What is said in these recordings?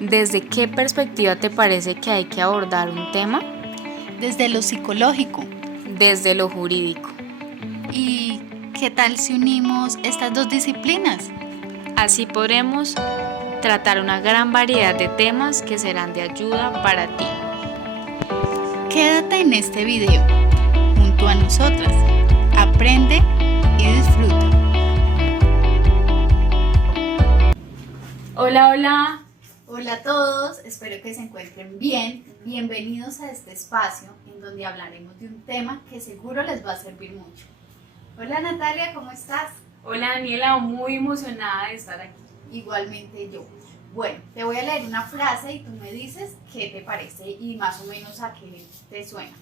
¿Desde qué perspectiva te parece que hay que abordar un tema? Desde lo psicológico. Desde lo jurídico. ¿Y qué tal si unimos estas dos disciplinas? Así podremos tratar una gran variedad de temas que serán de ayuda para ti. Quédate en este video junto a nosotras. Aprende y disfruta. Hola, hola. Hola a todos, espero que se encuentren bien. Bienvenidos a este espacio en donde hablaremos de un tema que seguro les va a servir mucho. Hola Natalia, ¿cómo estás? Hola Daniela, muy emocionada de estar aquí. Igualmente yo. Bueno, te voy a leer una frase y tú me dices qué te parece y más o menos a qué te suena.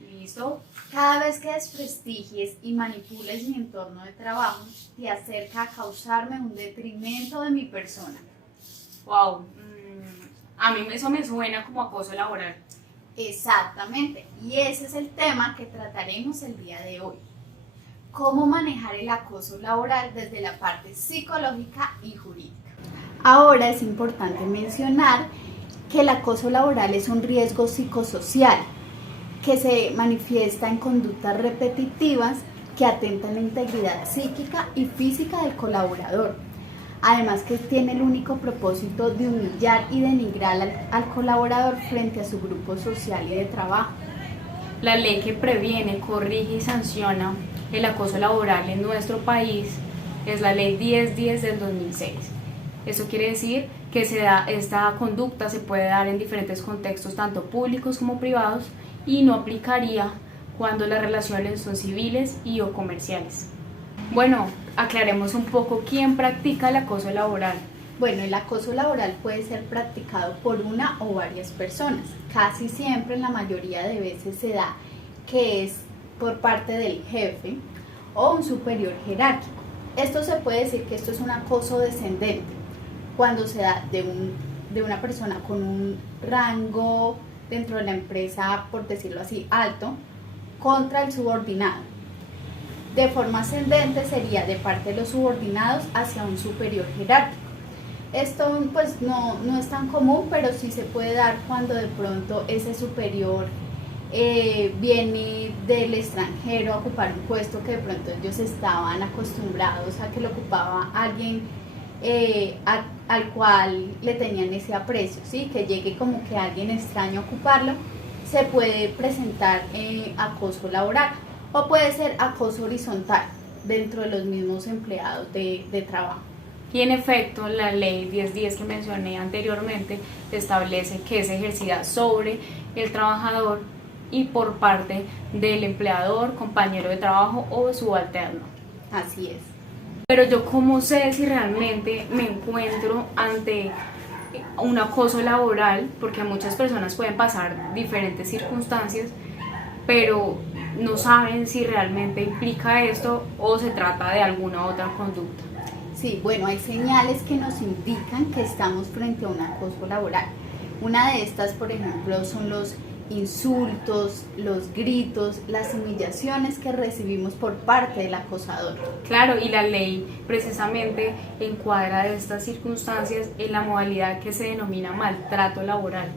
¿Listo? Cada vez que desprestigies y manipules mi entorno de trabajo, te acerca a causarme un detrimento de mi persona. Wow, a mí eso me suena como acoso laboral. Exactamente, y ese es el tema que trataremos el día de hoy. Cómo manejar el acoso laboral desde la parte psicológica y jurídica. Ahora es importante mencionar que el acoso laboral es un riesgo psicosocial que se manifiesta en conductas repetitivas que atentan en la integridad psíquica y física del colaborador. Además que tiene el único propósito de humillar y denigrar al colaborador frente a su grupo social y de trabajo. La ley que previene, corrige y sanciona el acoso laboral en nuestro país es la ley 1010 del 2006. Eso quiere decir que esta conducta se puede dar en diferentes contextos, tanto públicos como privados, y no aplicaría cuando las relaciones son civiles y o comerciales. Bueno, aclaremos un poco quién practica el acoso laboral. Bueno, el acoso laboral puede ser practicado por una o varias personas. Casi siempre, en la mayoría de veces, se da que es por parte del jefe o un superior jerárquico. Esto se puede decir que esto es un acoso descendente, cuando se da de una persona con un rango dentro de la empresa, por decirlo así, alto, contra el subordinado. De forma ascendente sería de parte de los subordinados hacia un superior jerárquico. Esto pues no es tan común, pero sí se puede dar cuando de pronto ese superior viene del extranjero a ocupar un puesto que de pronto ellos estaban acostumbrados a que lo ocupaba alguien al cual le tenían ese aprecio, ¿sí? Que llegue como que alguien extraño a ocuparlo, se puede presentar acoso laboral o puede ser acoso horizontal dentro de los mismos empleados de trabajo. Y en efecto, la ley 1010 que mencioné anteriormente establece que es ejercida sobre el trabajador y por parte del empleador, compañero de trabajo o subalterno. Así es. Pero yo cómo sé si realmente me encuentro ante un acoso laboral, porque muchas personas pueden pasar diferentes circunstancias, pero no saben si realmente implica esto o se trata de alguna otra conducta. Sí, bueno, hay señales que nos indican que estamos frente a un acoso laboral. Una de estas, por ejemplo, son los insultos, los gritos, las humillaciones que recibimos por parte del acosador. Claro, y la ley precisamente encuadra estas circunstancias en la modalidad que se denomina maltrato laboral.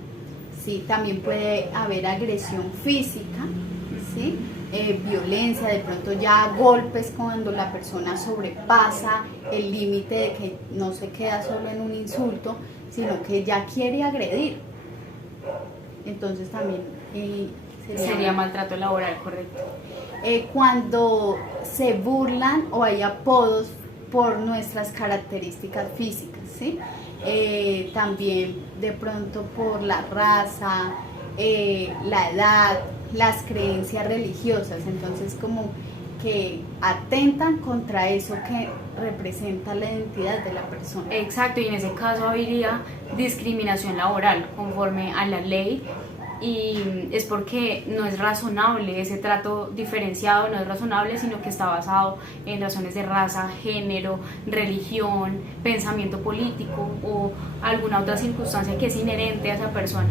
Sí, también puede haber agresión física, ¿sí? Violencia, de pronto ya golpes cuando la persona sobrepasa el límite de que no se queda solo en un insulto, sino que ya quiere agredir. Entonces también sería maltrato laboral, correcto. Cuando se burlan o hay apodos por nuestras características físicas, ¿sí? También de pronto por la raza, la edad, las creencias religiosas, entonces como que atentan contra eso que representa la identidad de la persona. Exacto, y en ese caso habría discriminación laboral conforme a la ley y es porque no es razonable ese trato diferenciado, no es razonable, sino que está basado en razones de raza, género, religión, pensamiento político o alguna otra circunstancia que es inherente a esa persona.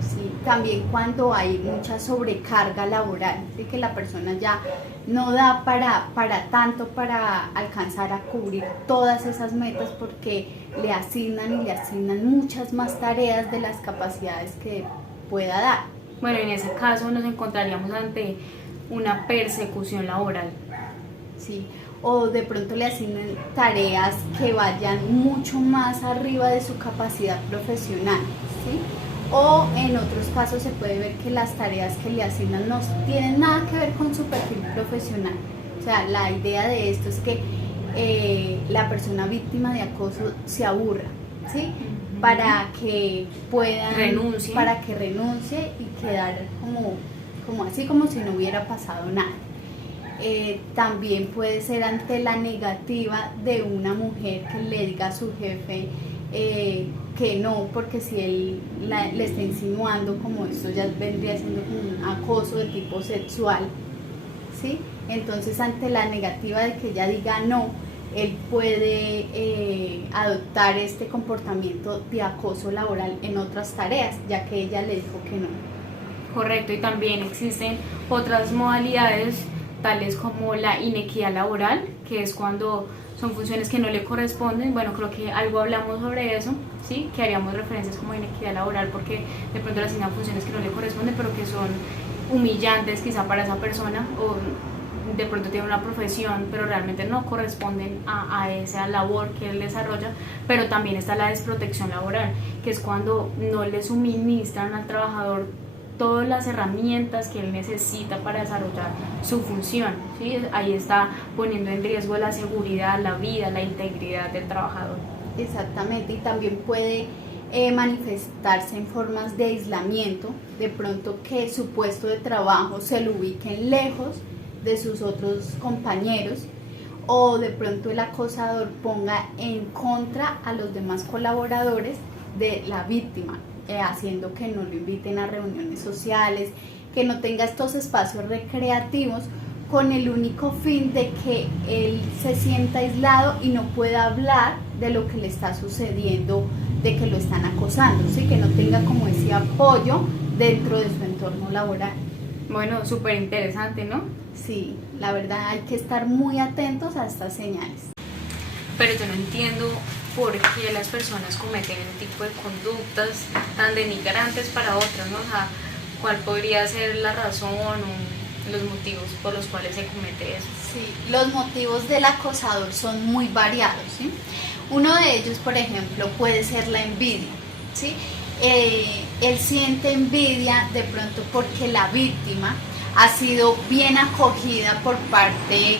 Sí, también cuando hay mucha sobrecarga laboral, ¿sí? Que la persona ya no da para tanto, para alcanzar a cubrir todas esas metas, porque le asignan muchas más tareas de las capacidades que pueda dar. Bueno, en ese caso nos encontraríamos ante una persecución laboral. Sí, o de pronto le asignan tareas que vayan mucho más arriba de su capacidad profesional, ¿sí? O en otros casos se puede ver que las tareas que le asignan no tienen nada que ver con su perfil profesional. O sea, la idea de esto es que la persona víctima de acoso se aburra, ¿sí? Para que puedan renuncie, para que renuncie y quedar como así, como si no hubiera pasado nada. También puede ser ante la negativa de una mujer que le diga a su jefe que no, porque si él le está insinuando, como esto ya vendría siendo como un acoso de tipo sexual, ¿sí? Entonces, ante la negativa de que ella diga no, él puede adoptar este comportamiento de acoso laboral en otras tareas, ya que ella le dijo que no. Correcto, y también existen otras modalidades, tales como la inequidad laboral, que es cuando son funciones que no le corresponden. Bueno, creo que algo hablamos sobre eso, ¿sí? Que haríamos referencias como inequidad laboral, porque de pronto le asignan funciones que no le corresponden, pero que son humillantes quizá para esa persona, o de pronto tiene una profesión, pero realmente no corresponden a esa labor que él desarrolla. Pero también está la desprotección laboral, que es cuando no le suministran al trabajador todas las herramientas que él necesita para desarrollar su función, ¿sí? Ahí está poniendo en riesgo la seguridad, la vida, la integridad del trabajador. Exactamente, y también puede manifestarse en formas de aislamiento, de pronto que su puesto de trabajo se lo ubiquen lejos de sus otros compañeros, o de pronto el acosador ponga en contra a los demás colaboradores de la víctima, haciendo que no lo inviten a reuniones sociales, que no tenga estos espacios recreativos, con el único fin de que él se sienta aislado y no pueda hablar de lo que le está sucediendo, de que lo están acosando, ¿sí? Que no tenga como ese apoyo dentro de su entorno laboral. Bueno, súper interesante, ¿no? Sí, la verdad hay que estar muy atentos a estas señales. Pero yo no entiendo por qué las personas cometen un tipo de conductas tan denigrantes para otras, ¿no? O sea, ¿cuál podría ser la razón o los motivos por los cuales se comete eso? Sí, los motivos del acosador son muy variados, ¿sí? Uno de ellos, por ejemplo, puede ser la envidia, ¿sí? Él siente envidia de pronto porque la víctima ha sido bien acogida por parte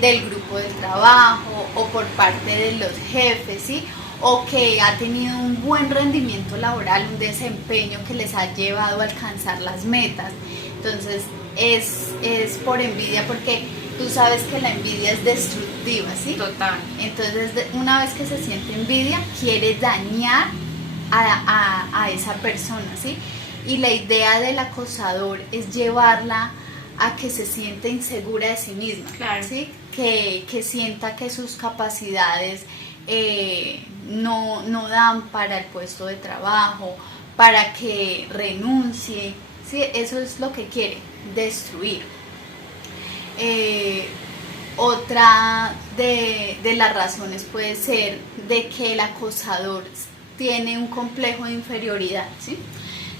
del grupo de trabajo o por parte de los jefes, ¿sí? O que ha tenido un buen rendimiento laboral, un desempeño que les ha llevado a alcanzar las metas. Entonces es por envidia, porque tú sabes que la envidia es destructiva, ¿sí? Total. Entonces, una vez que se siente envidia, quiere dañar a esa persona, ¿sí? Y la idea del acosador es llevarla a que se sienta insegura de sí misma, claro. ¿sí? Que sienta que sus capacidades no dan para el puesto de trabajo, para que renuncie, ¿sí? Eso es lo que quiere, destruir. Otra de las razones puede ser de que el acosador tiene un complejo de inferioridad, ¿sí?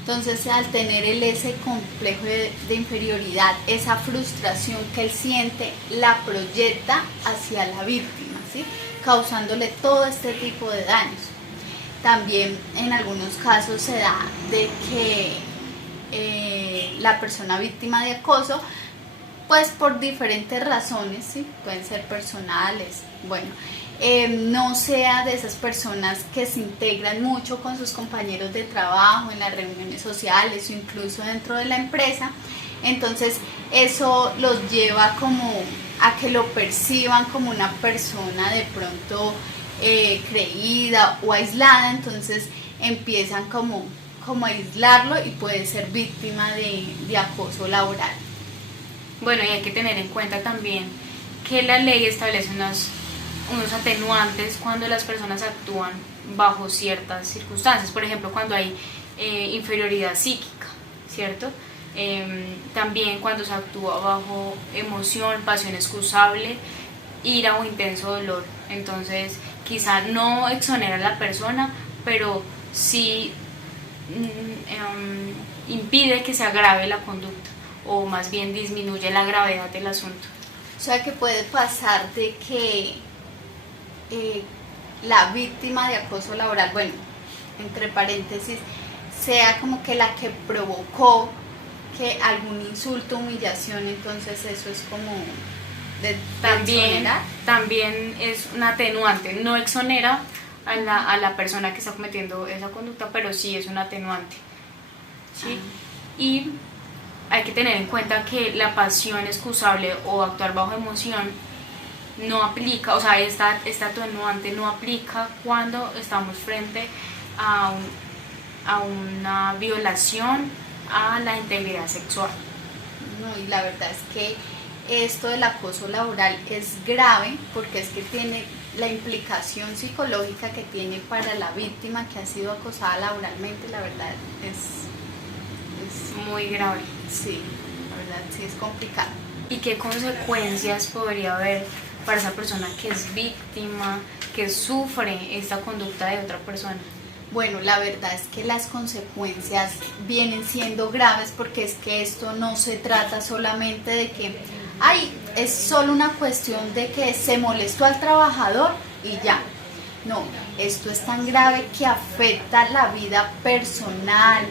Entonces, al tener él ese complejo de inferioridad, esa frustración que él siente, la proyecta hacia la víctima, ¿sí? Causándole todo este tipo de daños. También en algunos casos se da de que la persona víctima de acoso, pues por diferentes razones, ¿sí? Pueden ser personales, bueno, no sea de esas personas que se integran mucho con sus compañeros de trabajo en las reuniones sociales o incluso dentro de la empresa. Entonces eso los lleva como a que lo perciban como una persona de pronto creída o aislada. Entonces empiezan como como aislarlo y puede ser víctima de acoso laboral. Bueno, y hay que tener en cuenta también que la ley establece unos atenuantes cuando las personas actúan bajo ciertas circunstancias, por ejemplo, cuando hay inferioridad psíquica, ¿cierto? También cuando se actúa bajo emoción, pasión excusable, ira o intenso dolor. Entonces, quizá no exonera a la persona, pero sí impide que se agrave la conducta, o más bien disminuye la gravedad del asunto. O sea que puede pasar de que la víctima de acoso laboral, bueno, entre paréntesis, sea como que la que provocó que algún insulto, humillación, entonces eso es como de también es un atenuante, no exonera a la persona que está cometiendo esa conducta, pero sí es un atenuante, ¿sí? Y hay que tener en cuenta que la pasión excusable o actuar bajo emoción no aplica, o sea, esta atenuante no aplica cuando estamos frente a una violación a la integridad sexual. No, y la verdad es que esto del acoso laboral es grave porque es que tiene la implicación psicológica que tiene para la víctima que ha sido acosada laboralmente, la verdad es muy grave. Sí, la verdad sí es complicado. ¿Y qué consecuencias podría haber para esa persona que es víctima, que sufre esta conducta de otra persona? Bueno, la verdad es que las consecuencias vienen siendo graves porque es que esto no se trata solamente de que, es solo una cuestión de que se molestó al trabajador y ya. No, esto es tan grave que afecta la vida personal,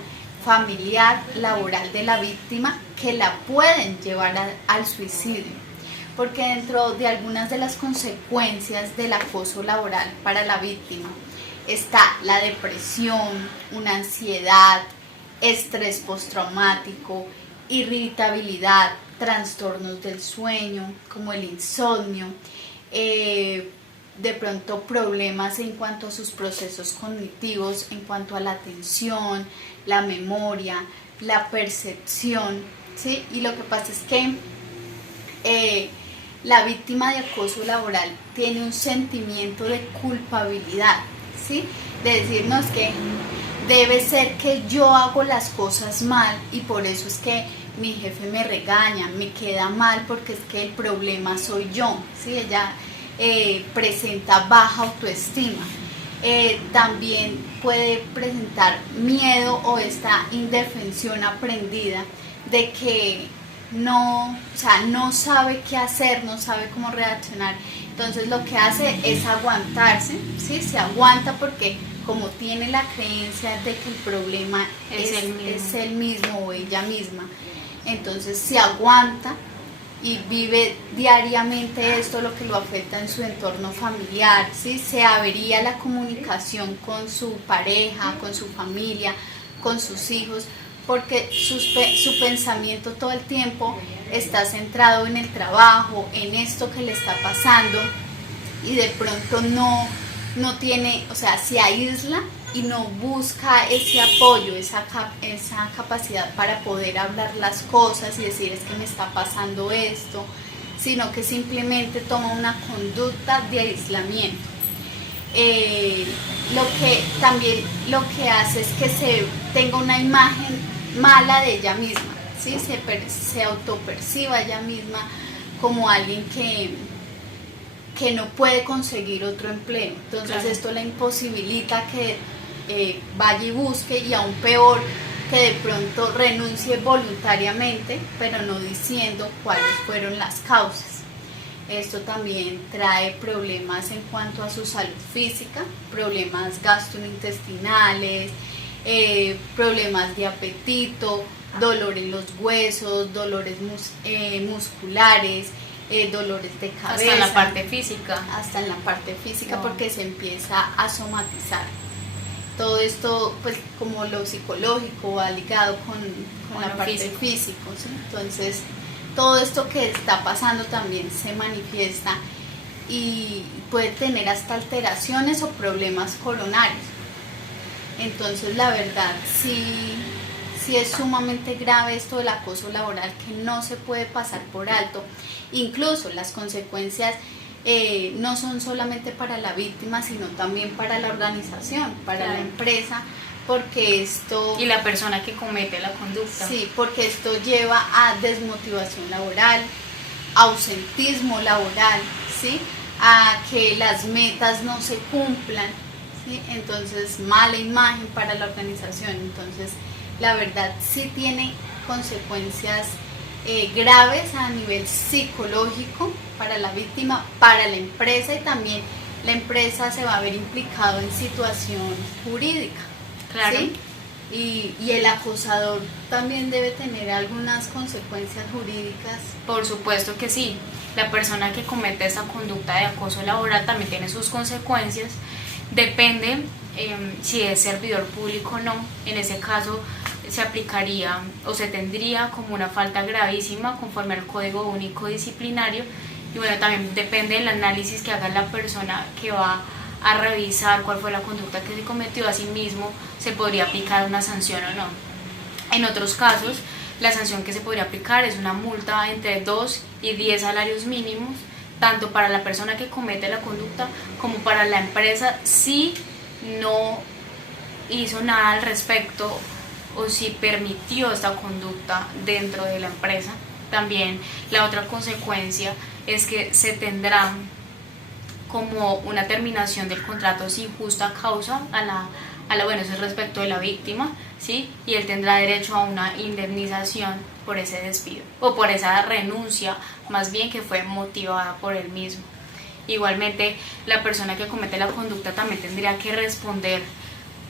familiar, laboral de la víctima, que la pueden llevar al suicidio. Porque dentro de algunas de las consecuencias del acoso laboral para la víctima está la depresión, una ansiedad, estrés postraumático, irritabilidad, trastornos del sueño como el insomnio, de pronto problemas en cuanto a sus procesos cognitivos, en cuanto a la atención, la memoria, la percepción, ¿sí? Y lo que pasa es que la víctima de acoso laboral tiene un sentimiento de culpabilidad, ¿sí? De decir, no, es que debe ser que yo hago las cosas mal y por eso es que mi jefe me regaña, me queda mal porque es que el problema soy yo, ¿sí? Ella presenta baja autoestima. También puede presentar miedo o esta indefensión aprendida de que no sabe qué hacer, no sabe cómo reaccionar. Entonces lo que hace es aguantarse, ¿sí? Se aguanta porque como tiene la creencia de que el problema es él mismo o ella misma, entonces se aguanta y vive diariamente esto, lo que lo afecta en su entorno familiar, ¿sí? Se avería la comunicación con su pareja, con su familia, con sus hijos, porque su pensamiento todo el tiempo está centrado en el trabajo, en esto que le está pasando, y de pronto no tiene, o sea, se aísla y no busca ese apoyo, esa capacidad para poder hablar las cosas y decir es que me está pasando esto, sino que simplemente toma una conducta de aislamiento. Lo que hace es que se tenga una imagen mala de ella misma, ¿sí? Se autoperciba ella misma como alguien que no puede conseguir otro empleo. Entonces claro, esto la imposibilita que vaya y busque, y aún peor, que de pronto renuncie voluntariamente, pero no diciendo cuáles fueron las causas. Esto también trae problemas en cuanto a su salud física, problemas gastrointestinales, problemas de apetito, dolor en los huesos, dolores musculares, dolores de cabeza. Hasta en la parte física. Hasta en la parte física, no, porque se empieza a somatizar. Todo esto, pues como lo psicológico va ligado con la parte física, ¿sí? Entonces, todo esto que está pasando también se manifiesta y puede tener hasta alteraciones o problemas coronarios. Entonces, la verdad, sí es sumamente grave esto del acoso laboral, que no se puede pasar por alto. Incluso las consecuencias no son solamente para la víctima, sino también para la organización, para la empresa, porque esto... Y la persona que comete la conducta. Sí, porque esto lleva a desmotivación laboral, ausentismo laboral, ¿sí? A que las metas no se cumplan, ¿sí? Entonces, mala imagen para la organización. Entonces, la verdad sí tiene consecuencias graves a nivel psicológico para la víctima, para la empresa, y también la empresa se va a ver implicado en situación jurídica. Claro. ¿Sí? Y el acosador también debe tener algunas consecuencias jurídicas. Por supuesto que sí. La persona que comete esa conducta de acoso laboral también tiene sus consecuencias. Depende si es servidor público o no. En ese caso se aplicaría o se tendría como una falta gravísima conforme al Código Único Disciplinario. Y bueno, también depende del análisis que haga la persona que va a revisar cuál fue la conducta que se cometió. Asimismo, se podría aplicar una sanción o no. En otros casos, la sanción que se podría aplicar es una multa entre 2 y 10 salarios mínimos, tanto para la persona que comete la conducta como para la empresa si no hizo nada al respecto o si permitió esta conducta dentro de la empresa. También la otra consecuencia es que se tendrá como una terminación del contrato sin justa causa bueno, eso es respecto de la víctima, ¿sí? Y él tendrá derecho a una indemnización por ese despido o por esa renuncia, más bien, que fue motivada por él mismo. Igualmente, la persona que comete la conducta también tendría que responder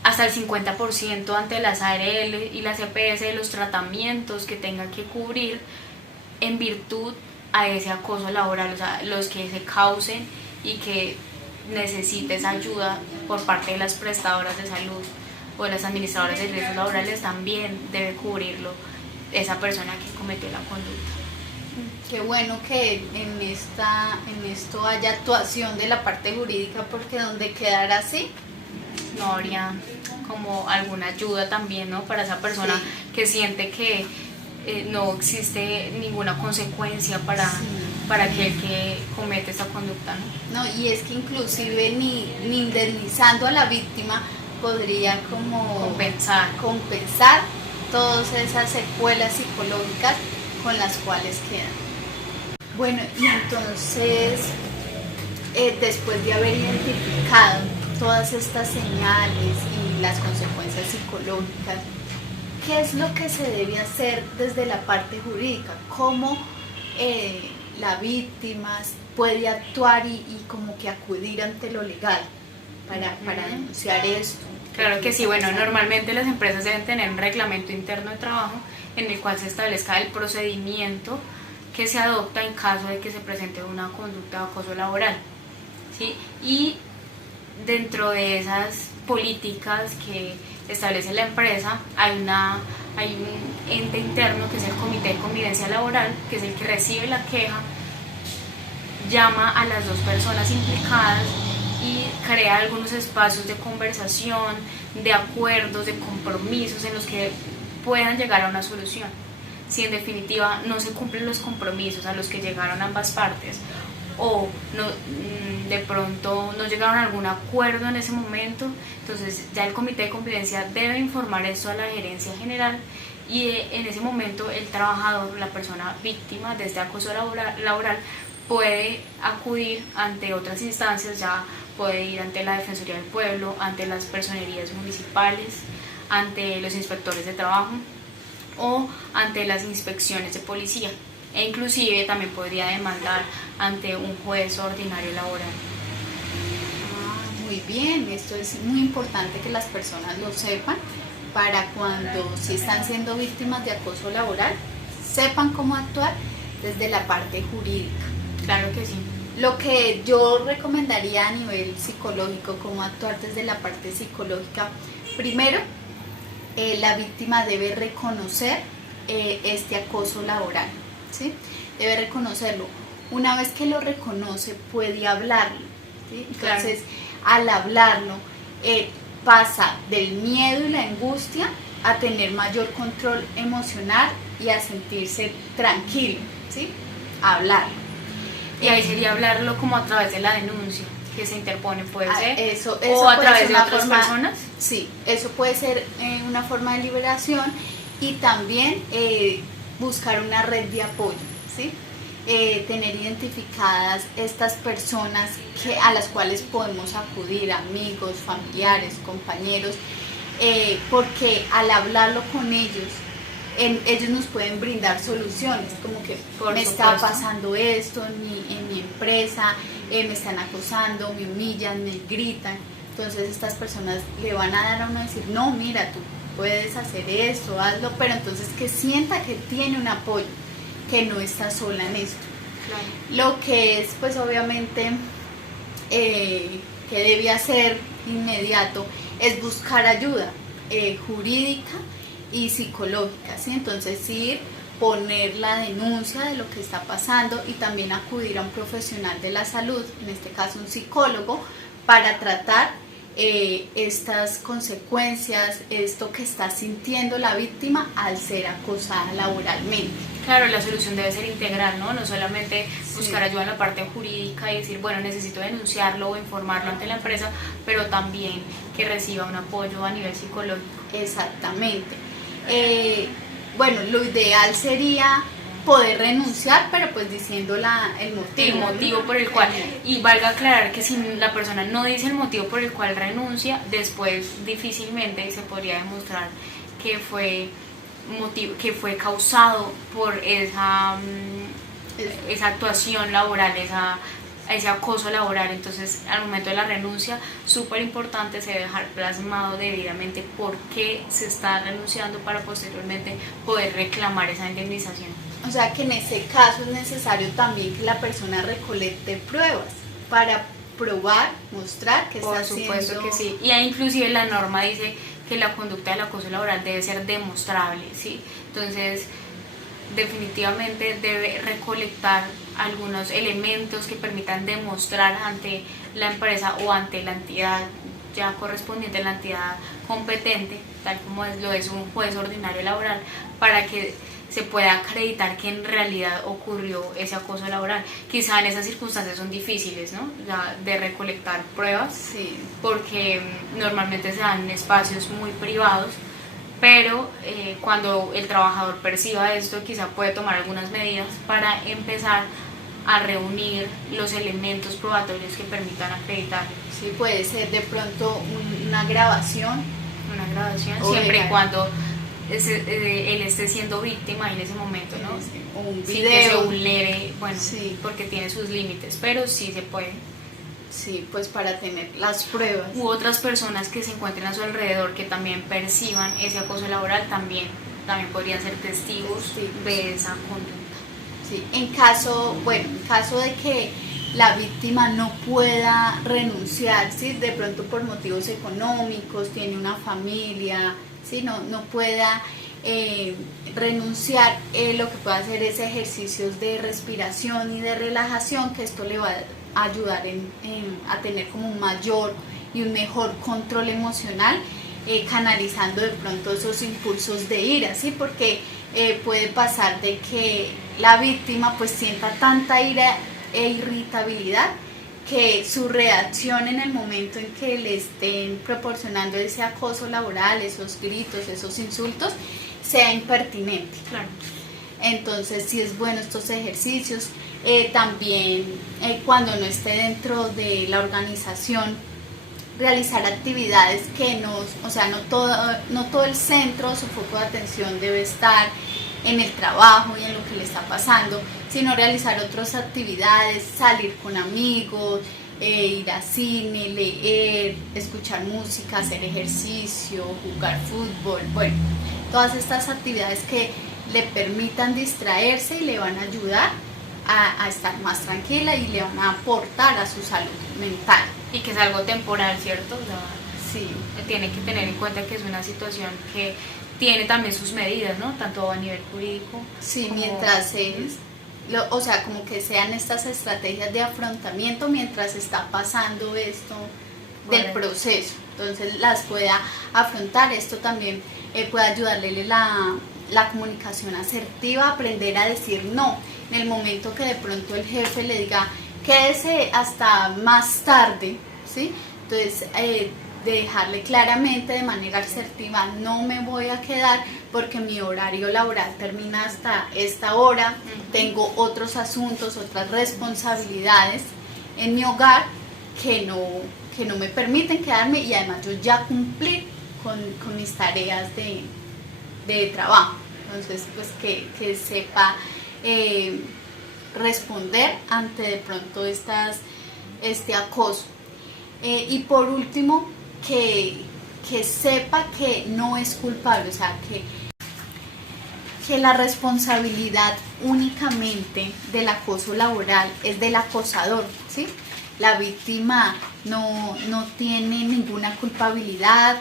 hasta el 50% ante las ARL y las EPS de los tratamientos que tenga que cubrir en virtud a ese acoso laboral, o sea, los que se causen y que necesites ayuda por parte de las prestadoras de salud o de las administradoras de riesgos laborales, también debe cubrirlo esa persona que cometió la conducta. Qué bueno que en esto haya actuación de la parte jurídica, porque donde quedara así no habría como alguna ayuda también, ¿no? Para esa persona, sí, que siente que no existe ninguna consecuencia para aquel que comete esta conducta, ¿no? No, y es que inclusive ni indemnizando a la víctima podría como compensar todas esas secuelas psicológicas con las cuales quedan. Bueno, y entonces, después de haber identificado todas estas señales y las consecuencias psicológicas, ¿qué es lo que se debe hacer desde la parte jurídica? ¿Cómo la víctima puede actuar y como que acudir ante lo legal para denunciar esto? Claro que sí. Bueno, normalmente las empresas deben tener un reglamento interno de trabajo en el cual se establezca el procedimiento que se adopta en caso de que se presente una conducta de acoso laboral, ¿sí? Y dentro de esas políticas que establece la empresa hay un ente interno que es el Comité de Convivencia Laboral, que es el que recibe la queja, llama a las dos personas implicadas y crea algunos espacios de conversación, de acuerdos, de compromisos en los que puedan llegar a una solución. Si en definitiva no se cumplen los compromisos a los que llegaron ambas partes, o no, de pronto no llegaron a algún acuerdo en ese momento, entonces ya el Comité de Convivencia debe informar esto a la gerencia general, y en ese momento el trabajador, la persona víctima de este acoso laboral, puede acudir ante otras instancias, ya puede ir ante la Defensoría del Pueblo, ante las personerías municipales, ante los inspectores de trabajo o ante las inspecciones de policía, e inclusive también podría demandar ante un juez ordinario laboral. Muy bien, esto es muy importante que las personas lo sepan, para cuando si están siendo víctimas de acoso laboral, sepan cómo actuar desde la parte jurídica. Claro que sí. Lo que yo recomendaría a nivel psicológico, cómo actuar desde la parte psicológica: primero, la víctima debe reconocer este acoso laboral, ¿sí? Debe reconocerlo. Una vez que lo reconoce, puede hablarlo, ¿sí? Entonces, claro, al hablarlo, pasa del miedo y la angustia a tener mayor control emocional y a sentirse tranquilo, ¿sí? A hablarlo. Y ahí sería hablarlo como a través de la denuncia que se interpone, puede ser, eso o a puede través ser de una otras forma, personas. Sí, eso puede ser una forma de liberación y también buscar una red de apoyo, ¿sí? Tener identificadas estas personas a las cuales podemos acudir, amigos, familiares, compañeros, porque al hablarlo con ellos, ellos nos pueden brindar soluciones, como que me está pasando esto en mi empresa, me están acosando, me humillan, me gritan. Entonces estas personas le van a dar a uno decir, no, mira, tú puedes hacer esto, hazlo, pero entonces que sienta que tiene un apoyo, que no está sola en esto. Claro. Lo que es, pues obviamente, que debe hacer inmediato es buscar ayuda jurídica y psicológica, ¿sí? Entonces ir, poner la denuncia de lo que está pasando y también acudir a un profesional de la salud, en este caso un psicólogo, para tratar estas consecuencias, esto que está sintiendo la víctima al ser acosada laboralmente. Claro, la solución debe ser integral, ¿no? No solamente buscar ayuda en la parte jurídica y decir, bueno, necesito denunciarlo o informarlo ante la empresa, pero también que reciba un apoyo a nivel psicológico. Exactamente. Bueno, lo ideal sería poder renunciar, pero pues diciendo el motivo por el cual, y valga aclarar que si la persona no dice el motivo por el cual renuncia, después difícilmente se podría demostrar que fue causado por esa actuación laboral, ese acoso laboral. Entonces, al momento de la renuncia, súper importante se debe dejar plasmado debidamente por qué se está renunciando para posteriormente poder reclamar esa indemnización. O sea que en ese caso es necesario también que la persona recolecte pruebas para probar, mostrar que está haciendo. Por supuesto que sí. Y ahí inclusive la norma dice que la conducta del acoso laboral debe ser demostrable, ¿sí? Entonces, definitivamente debe recolectar algunos elementos que permitan demostrar ante la empresa o ante la entidad ya correspondiente, la entidad competente, tal como lo es un juez ordinario laboral, para que se pueda acreditar que en realidad ocurrió ese acoso laboral. Quizá en esas circunstancias son difíciles, ¿no? De recolectar pruebas, sí, porque normalmente se dan en espacios muy privados, pero cuando el trabajador perciba esto, quizá puede tomar algunas medidas para empezar a reunir los elementos probatorios que permitan acreditar. Sí, puede ser de pronto una grabación. Una grabación, siempre y cuando él esté siendo víctima en ese momento, ¿no? O un video. Sin que se vulnere, bueno, sí, porque tiene sus límites, pero sí se puede. Sí, pues para tener las pruebas. U otras personas que se encuentren a su alrededor que también perciban ese acoso laboral también podrían ser testigos de esa conducta. Sí, en caso de que la víctima no pueda renunciar, ¿sí? De pronto por motivos económicos, tiene una familia, ¿sí? No pueda renunciar, lo que puede hacer es ejercicios de respiración y de relajación, que esto le va a ayudar a tener como un mayor y un mejor control emocional, canalizando de pronto esos impulsos de ira, ¿sí? Porque puede pasar de que la víctima pues sienta tanta ira e irritabilidad que su reacción en el momento en que le estén proporcionando ese acoso laboral, esos gritos, esos insultos, sea impertinente. Claro. Entonces sí es bueno estos ejercicios. También cuando no esté dentro de la organización, realizar actividades que no todo el centro, su foco de atención debe estar en el trabajo y en lo que le está pasando, sino realizar otras actividades, salir con amigos, ir a cine, leer, escuchar música, hacer ejercicio, jugar fútbol, bueno, todas estas actividades que le permitan distraerse y le van a ayudar a estar más tranquila y le van a aportar a su salud mental. Y que es algo temporal, ¿cierto? O sea, sí. Tiene que tener en cuenta que es una situación que tiene también sus medidas, ¿no? Tanto a nivel jurídico. Sí, como mientras como que sean estas estrategias de afrontamiento mientras está pasando esto del proceso, entonces las pueda afrontar. Esto también puede ayudarle la comunicación asertiva, aprender a decir no, en el momento que de pronto el jefe le diga quédese hasta más tarde, ¿sí? Entonces dejarle claramente de manera asertiva, no me voy a quedar porque mi horario laboral termina hasta esta hora, tengo otros asuntos, otras responsabilidades en mi hogar que no me permiten quedarme, y además yo ya cumplí con mis tareas de trabajo. Entonces pues que sepa responder ante de pronto este acoso. Y por último, que sepa que no es culpable, o sea, que la responsabilidad únicamente del acoso laboral es del acosador, ¿sí? La víctima no tiene ninguna culpabilidad,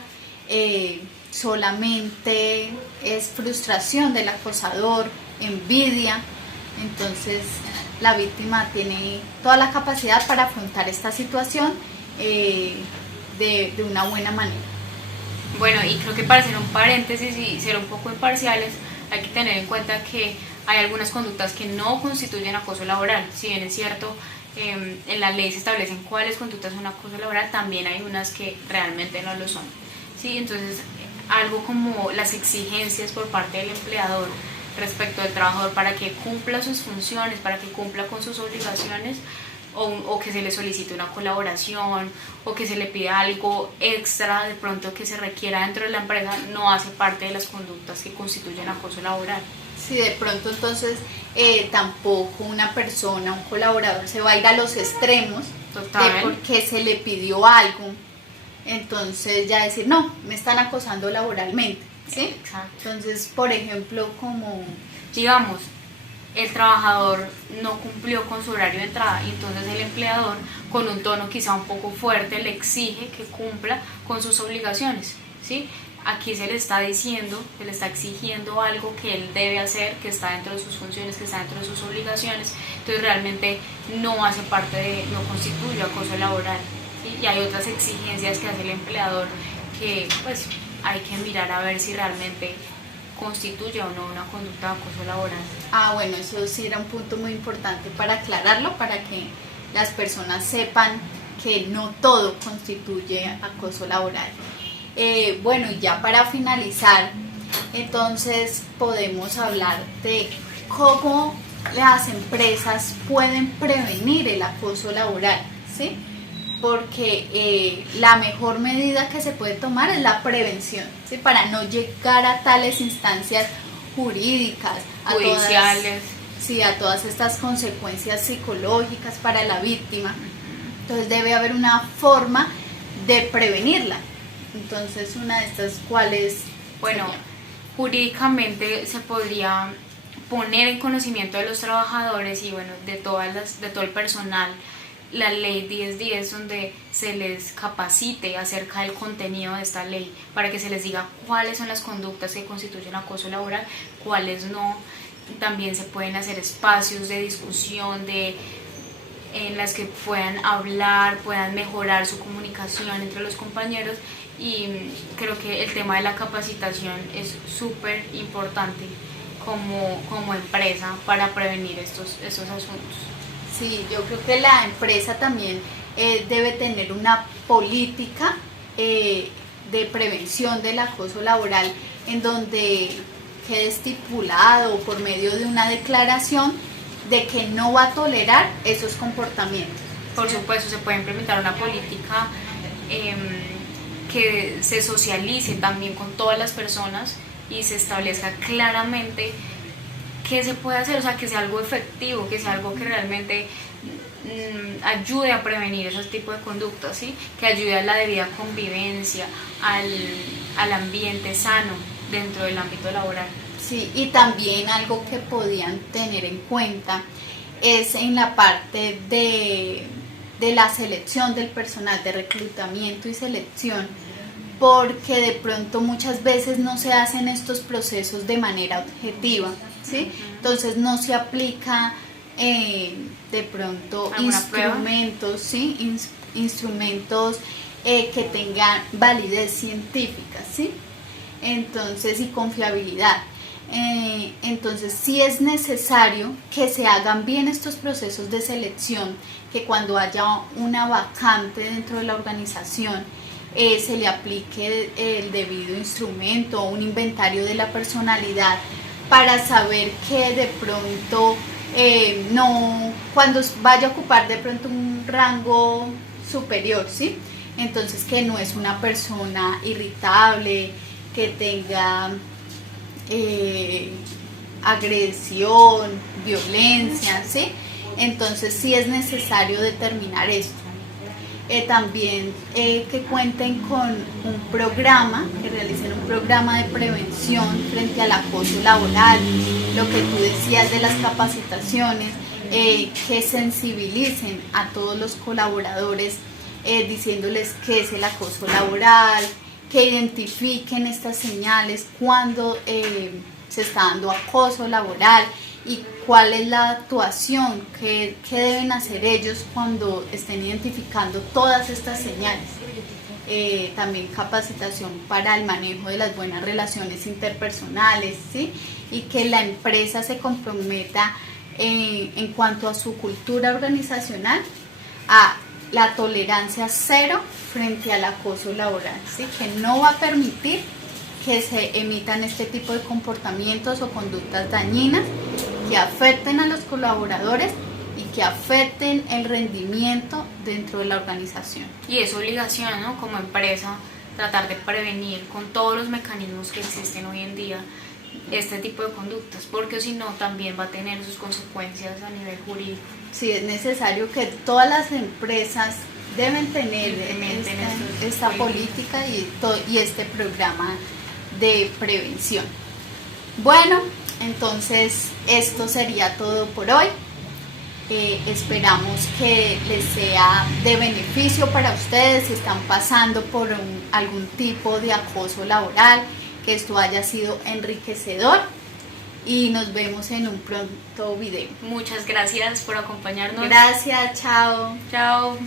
solamente es frustración del acosador, envidia. Entonces la víctima tiene toda la capacidad para afrontar esta situación de una buena manera. Bueno, y creo que para hacer un paréntesis y ser un poco imparciales, hay que tener en cuenta que hay algunas conductas que no constituyen acoso laboral. Si bien es cierto, en la ley se establecen cuáles conductas son acoso laboral, también hay unas que realmente no lo son. ¿Sí? Entonces, algo como las exigencias por parte del empleador respecto del trabajador para que cumpla sus funciones, para que cumpla con sus obligaciones, o que se le solicite una colaboración, o que se le pida algo extra de pronto que se requiera dentro de la empresa, no hace parte de las conductas que constituyen acoso laboral. Si de pronto entonces tampoco una persona, un colaborador se va a ir a los extremos. Total. De porque se le pidió algo, entonces ya decir, no, me están acosando laboralmente, ¿sí? Exacto. Entonces, por ejemplo, como digamos, el trabajador no cumplió con su horario de entrada y entonces el empleador, con un tono quizá un poco fuerte, le exige que cumpla con sus obligaciones, ¿sí? Aquí se le está diciendo, se le está exigiendo algo que él debe hacer, que está dentro de sus funciones, que está dentro de sus obligaciones, entonces realmente no hace parte no constituye acoso laboral, ¿sí? Y hay otras exigencias que hace el empleador que pues hay que mirar a ver si realmente constituye o no una conducta de acoso laboral. Bueno, eso sí era un punto muy importante para aclararlo, para que las personas sepan que no todo constituye acoso laboral. Bueno, y ya para finalizar, entonces podemos hablar de cómo las empresas pueden prevenir el acoso laboral, ¿sí? Porque la mejor medida que se puede tomar es la prevención, ¿sí? Para no llegar a tales instancias jurídicas, judiciales, a todas estas consecuencias psicológicas para la víctima. Entonces debe haber una forma de prevenirla. Entonces, una de estas, ¿cuáles? Bueno, sería? Jurídicamente se podría poner en conocimiento de los trabajadores y bueno, de todo el personal la ley 1010, donde se les capacite acerca del contenido de esta ley, para que se les diga cuáles son las conductas que constituyen acoso laboral, cuáles no. También se pueden hacer espacios de discusión en las que puedan hablar, puedan mejorar su comunicación entre los compañeros, y creo que el tema de la capacitación es súper importante como empresa para prevenir estos asuntos. Sí, yo creo que la empresa también debe tener una política de prevención del acoso laboral, en donde quede estipulado por medio de una declaración de que no va a tolerar esos comportamientos. Por supuesto, se puede implementar una política que se socialice también con todas las personas y se establezca claramente qué se puede hacer, o sea, que sea algo efectivo, que sea algo que realmente ayude a prevenir esos tipos de conductas, ¿sí? Que ayude a la debida convivencia, al ambiente sano dentro del ámbito laboral. Sí, y también algo que podían tener en cuenta es en la parte de la selección del personal, de reclutamiento y selección, porque de pronto muchas veces no se hacen estos procesos de manera objetiva, ¿sí? Entonces no se aplica de pronto instrumentos, ¿sí? Instrumentos que tengan validez científica, ¿sí? Entonces, y confiabilidad. Entonces sí es necesario que se hagan bien estos procesos de selección, que cuando haya una vacante dentro de la organización se le aplique el debido instrumento o un inventario de la personalidad para saber que de pronto no, cuando vaya a ocupar de pronto un rango superior, ¿sí? Entonces que no es una persona irritable, que tenga agresión, violencia, ¿sí? Entonces sí es necesario determinar esto. También que cuenten con un programa, que realicen un programa de prevención frente al acoso laboral, lo que tú decías de las capacitaciones, que sensibilicen a todos los colaboradores diciéndoles qué es el acoso laboral, que identifiquen estas señales cuando se está dando acoso laboral y cuál es la actuación que deben hacer ellos cuando estén identificando todas estas señales. También capacitación para el manejo de las buenas relaciones interpersonales, ¿sí? Y que la empresa se comprometa en cuanto a su cultura organizacional a la tolerancia cero frente al acoso laboral, ¿sí? Que no va a permitir que se emitan este tipo de comportamientos o conductas dañinas que afecten a los colaboradores y que afecten el rendimiento dentro de la organización. Y es obligación, ¿no?, como empresa, tratar de prevenir con todos los mecanismos que existen hoy en día este tipo de conductas, porque si no también va a tener sus consecuencias a nivel jurídico. Sí, es necesario que todas las empresas deben tener esta política y este programa de prevención. Bueno, entonces esto sería todo por hoy. Esperamos que les sea de beneficio para ustedes si están pasando por algún tipo de acoso laboral, que esto haya sido enriquecedor y nos vemos en un pronto video. Muchas gracias por acompañarnos. Gracias, chao. Chao.